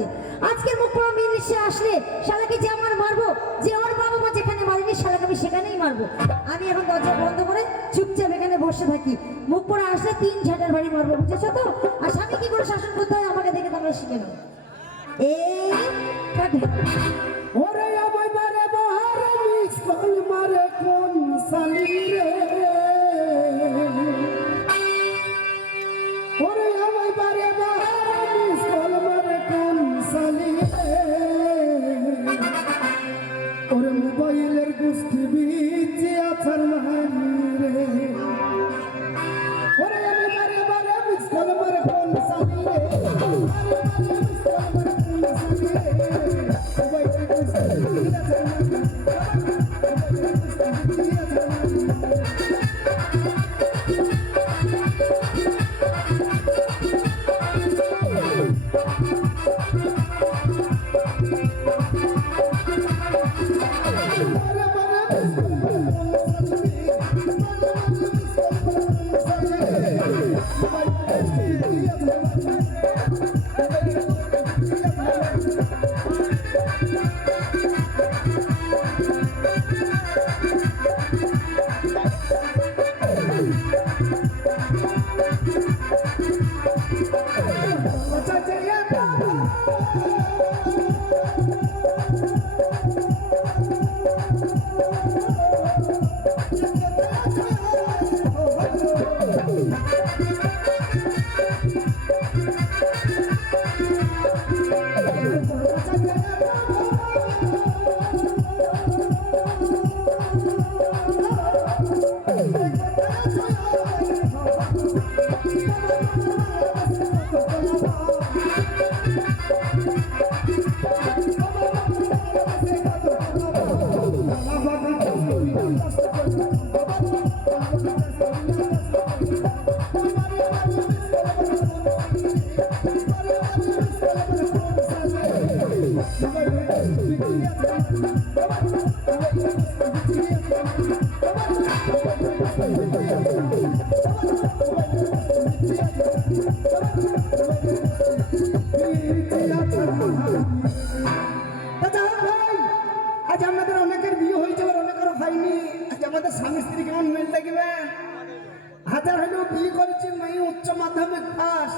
থাকে। আজকের মুখ পড়া মেয়ে সে আসলে শালাকে যে আমার মারবো, যে ওর বাবা মা যেখানে মারেনি শালাকে আমি সেখানেই মারবো। আমি এখন দরজা বন্ধ করে চুপচাপ এখানে বসে থাকি। মুখ পড়া আসলে 3 ঝাঁটার বাড়ি মারবো, বুঝেছো তো? আর স্বামী কি করে শাসন করতে হয় আমাকে দেখে তোমরা শিখে নাও। এই ওরে আমায় বারে বারে মিস কল মারে কোন সালি রে, ওরে আমায় বারে বারে মিস কল মারে কোন সালি রে, ওরে মোবাইলের গুষ্টি বিচে আছার মারি রে, ওরে আমায় বারে বারে মিস কল মারে কোন সালি রে, আজ আমাদের অনেকের বিয়ে হয়েছে, অনেকের হয়নি। আজ আমাদের স্বামী স্ত্রী কেমন মেল দেখবেন। হাজার হলেও বিয়ে করেছি, মেয়ে উচ্চ মাধ্যমিক পাস,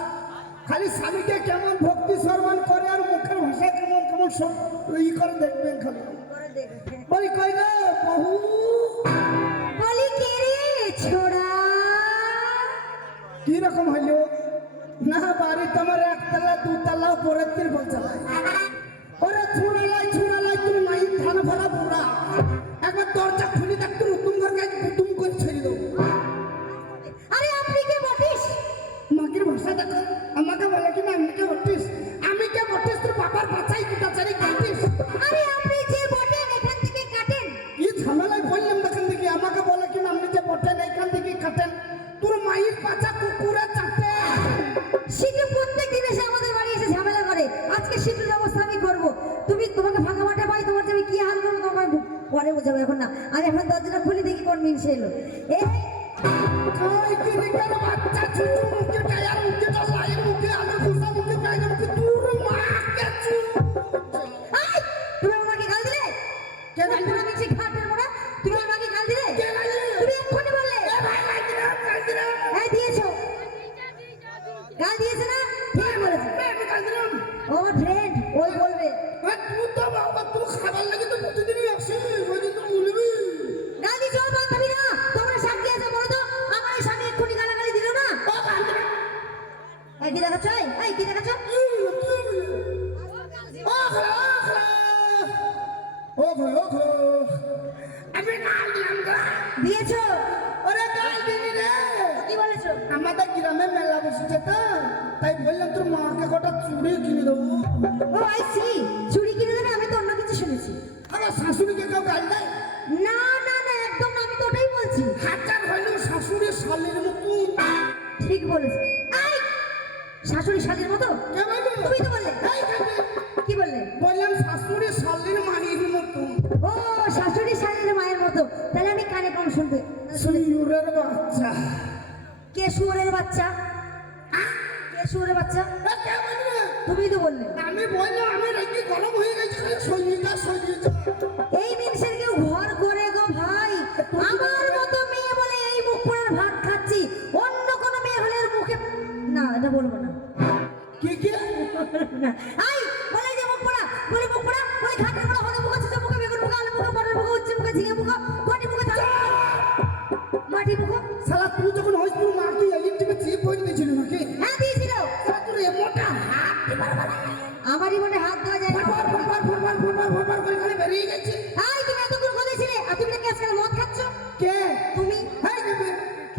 খালি স্বামীকে কেমন ভক্তি সম্মান করে আর মুখের ভাষা কেমন কেমন সব ই করে দেখবেন। খালি বলি কই গো বহু, বলি কে রে ছোড়া, কি রকম হইলো না বাড়ি তোমার একতলা দুতলা পরের তিরপল চালায়। ওরে ছুড়ালাই তুমি নাই ধান ভরা বুড়া, একবার দরজা খুলে দেখ তুই নতুন ঘর গাছ নতুন করে ছেড়ে দেবো। আরে আপনি কে বটিস? মাগির ভাষা দেখো, আমাকে বলে কি না আমি কে বটিস, আমি কে বটিস তোর বাবার বাচ্চাই কুটা চারি কাটিস। আরে আপনি যে বটেন এখান থেকে কাটেন। কি ঝামেলায় বললাম দেখেন দেখি, আমাকে বলে কি না আপনি যে বটেন এখান থেকে কাটেন, তোর মায়ের পাছা কুকুরে চাটে। সিটু প্রত্যেক দিন এসে আমাদের বাড়ি এসে ঝামেলা করে, আজকে সিটুর ব্যবস্থা আমি করবো। তোমাকে ফাঁকা মাঠে পাই, তোমার যে আমি কি হাল করবো তোমার পরে বোঝাবো, এখন না। আমি এখন দরজাটা খুলে দেখি কোন মিনসে এলো। এই কই কি রে কেন বাচ্চা ছোট মুখে টায়ার মুখে চালাই মুখে আলু খুসা মুখে পায়গা মুখে তোর মা কেছু। এই, তুমি ওনাকে গাল দিলে? কে গাল দিলে? আমি যে ঘাটের মোড়া, তুমি ওনাকে গাল দিলে? কে গাল দিলে? তুমি এক্ষুনি বললে। এ ভাই গাল দিলাম। এই দিয়েছো, গাল দিয়েছে না? ঠিক বলেছে। আমি গাল দিলাম। ও আমার ফ্রেন্ড, ওই বলবে। তুই তো বাবা তুই খাবার লাগে তো প্রতিদিনই আসিস, ওই দিন তো বলবি। গাল দিয়েছো ওর বান্ধবী না? তোমরা সাক্ষী আছে বলো তো, আমার এই স্বামী এক্ষুনি গালাগালি দিল না? ও গাল দিলাম। এই কি দেখাচ্ছ? এই কি দেখাচ্ছ? আমি গাল দিলাম গো। দিয়েছো? ওরে গাল দিবি রে। কি বলেছো? আমাদের গ্রামে মেলা বসেছে তো, তাই বললাম তোর মাকে কটা চুড়ি কিনে দেবো। ও আই সি, চুড়ি কিনে দেবে? আমি তো অন্য কিছু শুনেছি। আমার শাশুড়িকে কেউ গাল দেয়? না না না, একদম না, আমি তো ওটাই বলছি। হাজার হইলেও শাশুড়ি শালির মতো। ঠিক বলেছো। এই শাশুড়ি শালীর মতো? কে বলবে? তুমি তো বললে। এই কাকে? কি বললে? বললাম শাশুড়ি শালির মায়ের মতো। ও শাশুড়ি শালীর মায়ের মতো, তাহলে আমি কানে কম শুনতে শুনেছি। শুয়োরের বাচ্চা। কে শুয়োরের বাচ্চা? কে শুয়োরের বাচ্চা এ, কে বললি? তুমিই তো বললে। আমি বললাম আমি রেগে গরম হয়ে গেছি সরিয়ে যা সরিয়ে যা। এই মিনিষের কেউ ঘর করে গো ভাই, আমার মতো মেয়ে বলে এই মুখ পোড়ার ভাত খাচ্ছি, অন্য কোনো মেয়ে হলে ওর মুখে না, এটা বলবো না। কি কি না আই বলে যে মুখ পোড়া, বলে মুখ পোড়া, বলে ঘাটের পোড়া, হলে মুখে ছোট মুখে, বেগুন মুখে, আলু মুখে, মটর মুখে, উচ্ছে মুখে, ঝিঙে মুখে, কোটি মুখে, তাল মুখে, মাটি মুখে। শালা তুই যখন হইস তুই মা কি এই টিপে চিপ করে দিয়েছিল নাকি? হ্যাঁ দিয়েছিল। শালা তোর এ মোটা হাত আমারই মনে হাত দেওয়া যায় না। ফরফর করে খালি বেরিয়ে গেছে। আই তুমি এতক্ষণ কোথায় ছিলে? আর তুমি নাকি আজকাল মদ খাচ্ছ? কে তুমি হাই দেবে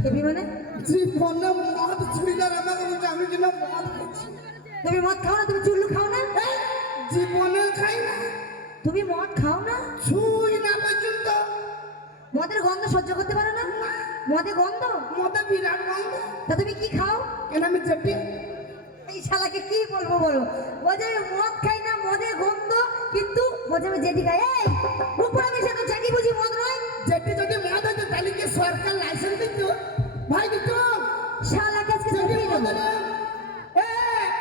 খেবি মানে? জীবনে মদ ছুঁইলার আমাকে বলছে আমি কিনা মদ খাচ্ছি। তুমি মদ খাও না? তুমি চুল্লু খাও না? এই, জীবনে খাই না তুমি মদ খাও না? ছুঁই না পর্যন্ত। মদের গন্ধ সহ্য করতে পারো না? মদে গন্ধ? মদে বিরাট গন্ধ। তা তুমি কি খাও? কেন আমি চেপি এই শালাকে কি বলবো বলো? বলছে আমি মদ খাই না, মদে গন্ধ, কিন্তু বলছে আমি জেটি খাই। এই উপরে আমি সেটা জেটি বুঝি মদ নয়? যেটি যদি মদ হতো তাহলে কি সরকার লাইসেন্স দিত? ভাই দিত শালাকে আজকে যেটি জেটি মদ দেবো।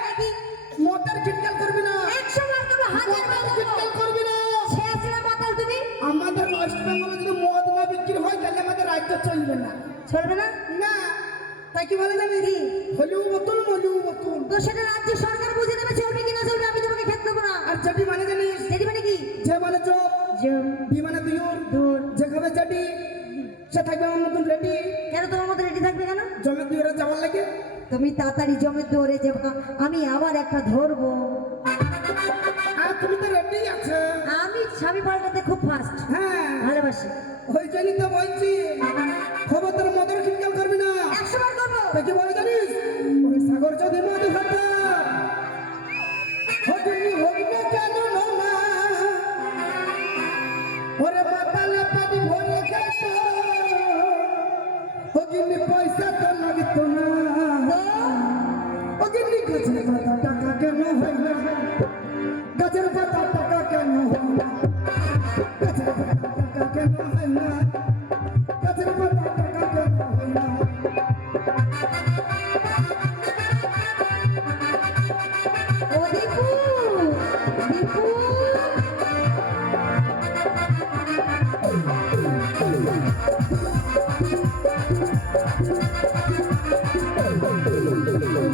না কি মদের খিটকাল করবি না 100 বার দেবো, 1000 বার মদের দেবো। খিটকাল করবি না। শেষ না মাতাল তুমি? আমাদের ওয়েস্ট বেঙ্গলে যদি মদ না বিক্রি হয় তাহলে আমাদের রাজ্য চলবে না। চলবে না? না তাই কি বলে জানি কি? হলিউ বোতল মলিউ বোতল। তো সেটা রাজ্য সরকার বুঝে নেবে চলবে কিনা চলবে, আমি তোমাকে খেতে দেবো না। আর যেটি মানে জানিস জেটি মানে কি? যে মানে চোখ জম বি মানে দিওর দূর। যে খাবে যেটি সে থাকবে আমার মতন রেডি। কেন তোমার মতো রেডি থাকবে কেন? জমে দিওরে যাওয়ার লাগে। তুমি তাড়াতাড়ি জমে দৌড়ে যাবা, আমি আবার একটা ধরবো। আর তুমি তো রেডি আছে। আমি স্বামী পাল্টাতে খুব ফাস্ট, হ্যাঁ ভালোবাসি। ওই জন্যই তো বলছি খবর তোর মদের খিটকাল করবি না। 100 বার করবো। তাই কি বলে জানিস ওই সাগর যদি মদ খাতা হজনি হোক না কেন না ওরে মাতালে পানি ভরে খেত হগিনি পয়সা তো লাগিত না হগিনি গাছের পাতা টাকা কেন হয় না গাছের পাতা টাকা কেন হয় না গাছের পাতা টাকা কেন হয় না গাছের পাতা টাকা কেন হয় না। ও দীপু, দীপু।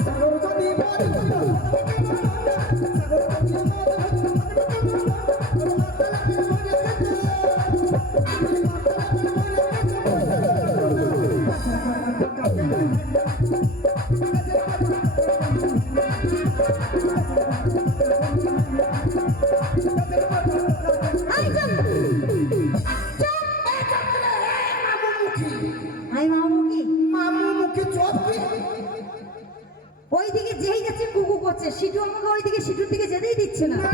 সাগর যদি মদ খাতা সাগর যদি মদ আই চল, চল। আই মামু কি? মামু মুখে চোখ কি ওইদিকে যেই যাচ্ছে কুকু করছে, সিটু আমাকে ওইদিকে সিটুর দিকে যেতেই দিচ্ছে না। না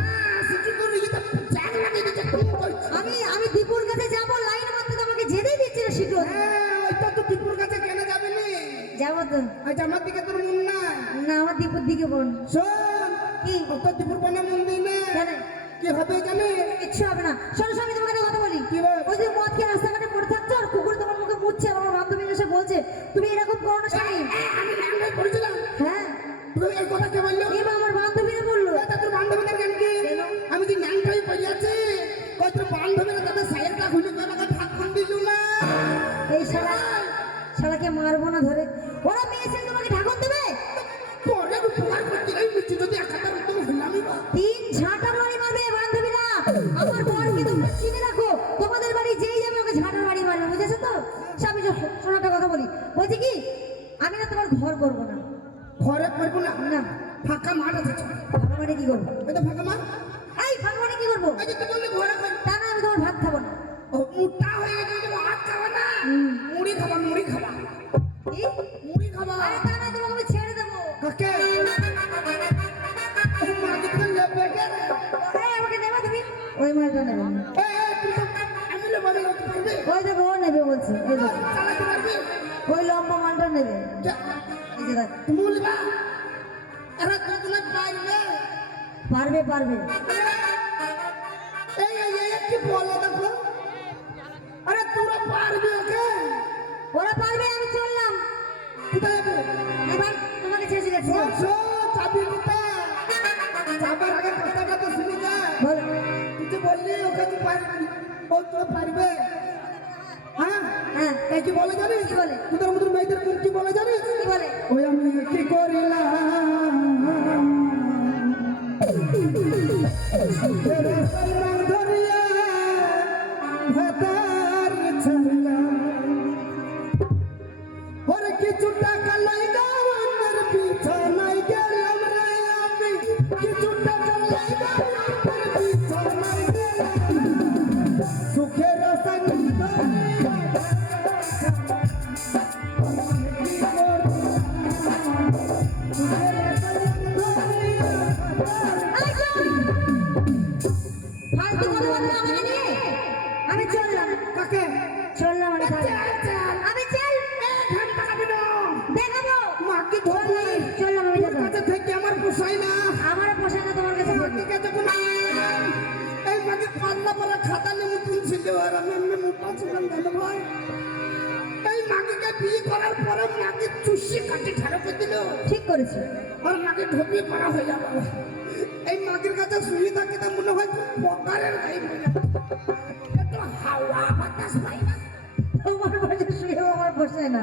সিটি তো নিজে তো জাগ লাগিয়ে দিচ্ছে তুমি করছিস। আমি দীপুর কাছে যাবো, লাইন মারতে তো আমাকে যেতেই দিচ্ছে না সিটু। হ্যাঁ ওইটা তো টিপুর কাছে কেন যাবি নি? যাবো তো। আচ্ছা আমার দিকে তোর মন না না, আমার দীপুর দিকে বোন। শোন কি? অত টিপুর পানে মন দিই না কেন? কি হবে জানি কিচ্ছু হবে না। শোনো শোনো, আমি তোমাকে একটা কথা বলি। কি বল? ওই যে মদ খেয়ে রাস্তাঘাটে পড়ে থাকছো আর কুকুর তোমার মুখে মুছছে, আর আমার বান্ধবী এসে বলছে তুমি এরকম করো না স্বামী। আমি ল্যাংড়ায় পড়েছিলাম হ্যাঁ, তুই এই কথা কে বললো? এবার আমার বান্ধবীরা বললো। তা তোর বান্ধবীদের কেন কি কেন? আমি যে ল্যাংড়ায় পড়ে আছি কই তোর বান্ধবীরা তাদের সাইডটা খুলে করে আমাকে ভাত খান দিলু না। এই শালাকে মারবো না ধরে। ওরা মেয়ে ছেলে তোমাকে ঢাকন দেবে। তোরে উপকার করতে এই মিষ্টি যদি একাটা উত্তম হইলামই বা 3 ঝাঁটার বাড়ি মারবে বান্ধবীরা। আমার বরকে তোমরা চিনে রাখো, তোমাদের বাড়ি যেই যাবে ওকে ঝাঁটার বাড়ি মারবে, বুঝেছো তো? স্বামী, শোনো একটা কথা বলি। বলছি কি, আমি না তোমার ঘর করবো না। ঘরে করবো না না, ফাঁকা মাঠ আছে ফাঁকা মাঠে কি করবো? ওই তো ফাঁকা মাঠ এই ফাঁকা মাঠে কি করবো? এই যে তুই বললি ঘরে কর তা না, আমি তোমার ভাত খাবো না। ও মোটা হয়ে গেছে যে ভাত খাবা না মুড়ি খাবা কি? মুড়ি খাবা আরে তা না, তোমাকে আমি ছেড়ে দেবো। কাকে ও মাকে তো লেবে কে রে এই, আমাকে দেবা তুমি? ওই মালটা নেবে না। এই তুই তো আমি লেবে না করতে পারবি ওই দেখো, ও নেবে বলছে। ওই দেখো, চালাতে পারবি ওই লম্বা মালটা নেবে। এই যে দেখ, তুমি বলবা এরা দুজনে পারবে পারবে পারবে। এই কি বলে দেখো আরে তোরা পারবি ওকে ওরা পারবে, আমি চললাম। কোথায় যাবে এবার তোমাকে ছেড়ে আছে চাবি কোথায়? চাবার আগে কথাটা তো শুনে যা। বলো। তুই যে বললি ওকে তুই পারবি, ও তুই পারবে। হ্যাঁ হ্যাঁ এই কি বলে জানিস? কি বলে? তোদের মতো মেয়েদের মুখ কি বলে জানিস? কি বলে? ওই আমি কি করিলাম সুখের সন্ধান ধরিয়া ভাতার ছাড়লাম। ওরে কিছু টাকা লাইগা আমার বিছানায় গেলাম রে আমি, কিছু টাকা লাইগা আমার বিছানায় গেলাম। সুখের সন্ধান ধরিয়া ফালতু কথা বললো আমাকে নিয়ে। আমি চললাম। কাকে? চললাম আমি চল, চল। আমি চল ঘামটা খাবি না। দেখাবো। মাকে ধরলি। চললাম আমি তোর দেখাবো। কাছে থেকে আমার পোষায় না। আমার পোষায় না তোমার কাছে বলবো। মাকে যখন এই মাকে পাল্লা পরে খাতা নেমে তুলছিল আর আমি এমনি মোটা ছিলাম দাদা ভাই। এই মাকে বিয়ে করার পরে মাকে চুষি কাটে ঠাড়া করে দিল। ঠিক করেছি। আর মাকে ঢোপিয়ে পড়া হয়ে যাবে। এই মাগের কাছে শুয়ে থাকি তা মনে হয় খুব বকারের গায়ে হয়ে যাবে। একটু হাওয়া বাতাস পাই না। তোমার পাশে শুয়েও আমার পোষায় না।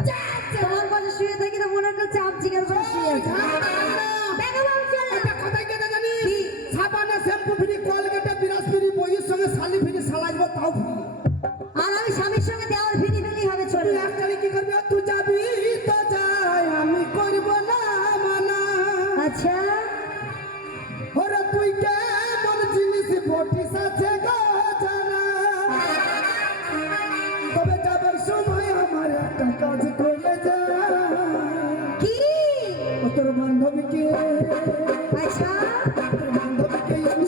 তোমার পাশে শুয়ে থাকি তো মনে হচ্ছে চাপ চিকেন করে শুয়ে আছে। দেখাবো আমি চললাম। একটা কথাই কেটে জানি কি? সাবানে শ্যাম্পু ফ্রি, কোলগেটে বিরাস ফ্রি, বইয়ের সঙ্গে শালি ফ্রি, সালাইবো তাও ফ্রি। আর আমি স্বামীর সঙ্গে দেওয়ার ফিরি ফিরি হবে তুই চললাম। একটাই কি করবি? তুই যাবি তো যাই, আমি করব না মানা। আচ্ছা ওরে তুই কেমন জিনিস বটিস আছে গো জানা। তবে যাবার সময় আমার একটা কাজ করে যা। কি? ও তোর বান্ধবীকে, আচ্ছা তোর বান্ধবীকে আমি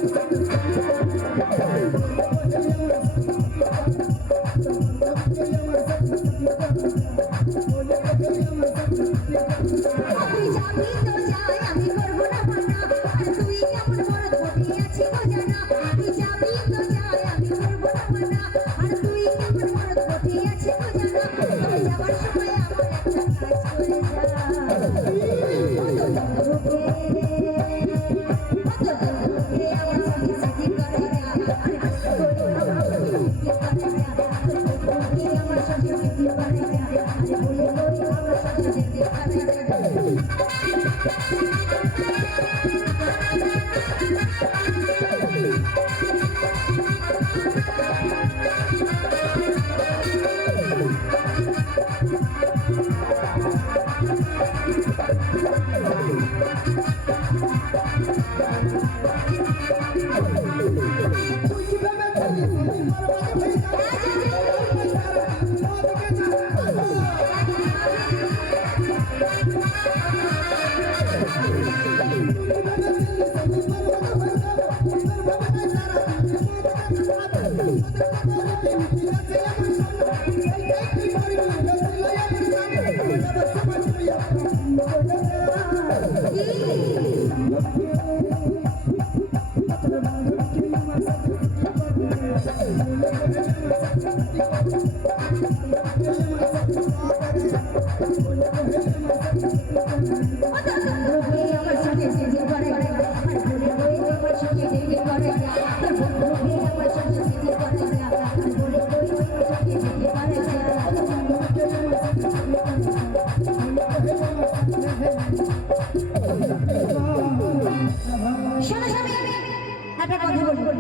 তুই যাবি তো যাই আমি করবো না মানা। আর তুই কেমন মরদ বটি আছি গো জানা। তুই যাবি তো যাই আমি করবো না মানা। আর তুই কেমন মরদ বটি আছি গো জানা। তবে যাবার সময় আমার একটা কাজ করে যা। কত জনলোকে, কত জনলোকে আমার সঙ্গে সাথী করে যা। আর কত আমার সঙ্গে সাথী করে যা। তুই আমার সঙ্গে সাথী করে যা। আরে বলে বলে আমার সঙ্গে সাথী করে যা। তুই কিভাবে চলিস? তুই বরবাদ হয়ে যাবি। ওদিকে যা। আমার সঙ্গে সাথী করে যা। আর বলে বলে আমার সঙ্গে সাথী করে যা। তোর বন্ধুকে আমার সঙ্গে সাথী করে যা। আর বলে বলে আমার সঙ্গে সাথী করে যা। শোনো স্বামী, একটা কথা বলবো।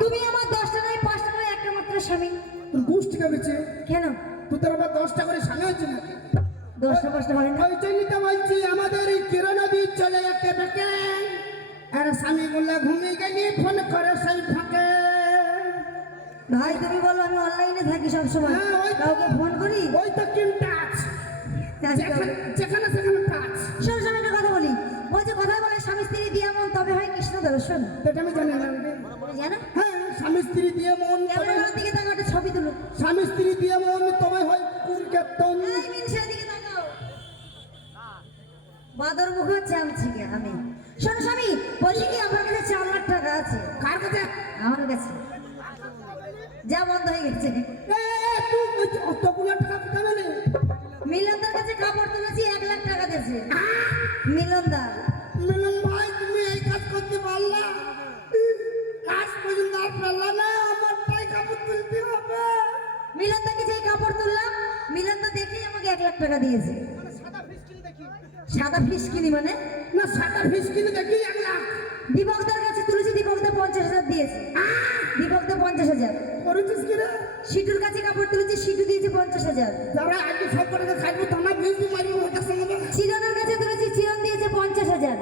তুমি আমার 10টা নয় 5টা নয় একটা মাত্র স্বামী। তোর গোষ্ঠীকে বেঁচে কেন তুই তোর আবার 10টা করে স্বামী হয়েছে না? 10টা 5টা হয় না? ওই জন্যই তো বলছি আমাদের এই কিরণ বীজ চলে একে বেঁকে। আর স্বামী গুলা ঘুমিয়ে গেলি ফোন করে সেই ফাঁকে। ভাই তুমি বলো আমি অনলাইনে থাকি সব সময়। হ্যাঁ, ওই তো। কাউকে ফোন করি? ওই তো কিন টাচ, যেখানে সেখানে টাচ। শোনো শোনো একটা কথা বলি। ওই যে কথা বলে স্বামী স্ত্রী দিয়া মন তবে হয় কৃষ্ণ দর্শন। এটা আমি জানি না। জানো? হ্যাঁ, স্বামী স্ত্রী দিয়ে মন, ক্যামেরার দিকে তাকাও, একটা ছবি তুলো। স্বামী স্ত্রী দিয়ে মন তবে হয় কুরকেতন। এই মিনসের দিকে তাকাও। বাদর মুখ হচ্ছে আমি। শোনো স্বামী, বলছি কি আমার কাছে 4 লাখ টাকা আছে। কার কাছে? আমার কাছে। যা বন্ধ হয়ে গেছে। তুই ওই অতগুলো টাকা কোথায় পেলি? মিলনদার কাছে কাপড় তুলেছি 1 লাখ টাকা দিয়েছে। মিলন টাকা দিয়েছে। সাদা ফিস কিনি মানে না সাদা ফিস কিনে দেখি 1 লাখ। দীপকদার কাছে তুলেছি, দীপকদা 50,000 দিয়েছে। দীপকদা 50,000। করেছিস কি রে? সিটুর কাছে কাপড় তুলেছি, সিটু দিয়েছে 50,000। যারা আগে সব করে খাইবো টানা ফিস মারি ওটা সঙ্গে চিরনের কাছে তুলেছি, চিরন দিয়েছে 50,000।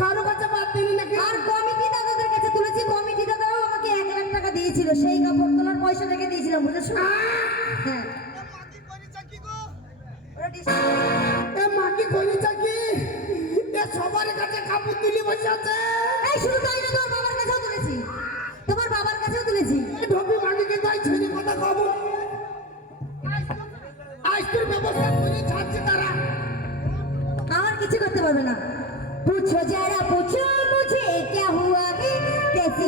কারো কাছে বাদ দিলি নাকি? আর কমিটি দাদাদের কাছে তুলেছি, কমিটি দাদাও আমাকে 1 লাখ টাকা দিয়েছিল, সেই কাপড় তোলার পয়সা থেকে দিয়েছিলাম, বুঝেছো? হ্যাঁ। ওরা ডিস- এ মাকি কইছা কি? এ সবার কাছে কাপড় তুলি বসে আছে। এই শুধু তাই না, তোমার বাবার কাছেও তুলেছি, তোমার বাবার কাছেও তুলেছি। এ ঢোপি মাগিকে তাই ছেড়ে কথা কব। আজ তোর ব্যবস্থা করে ছাড়ছে তারা। আমার কিছু করতে পারবে না। पूछो जरा पूछो मुझे क्या हुआ है कैसी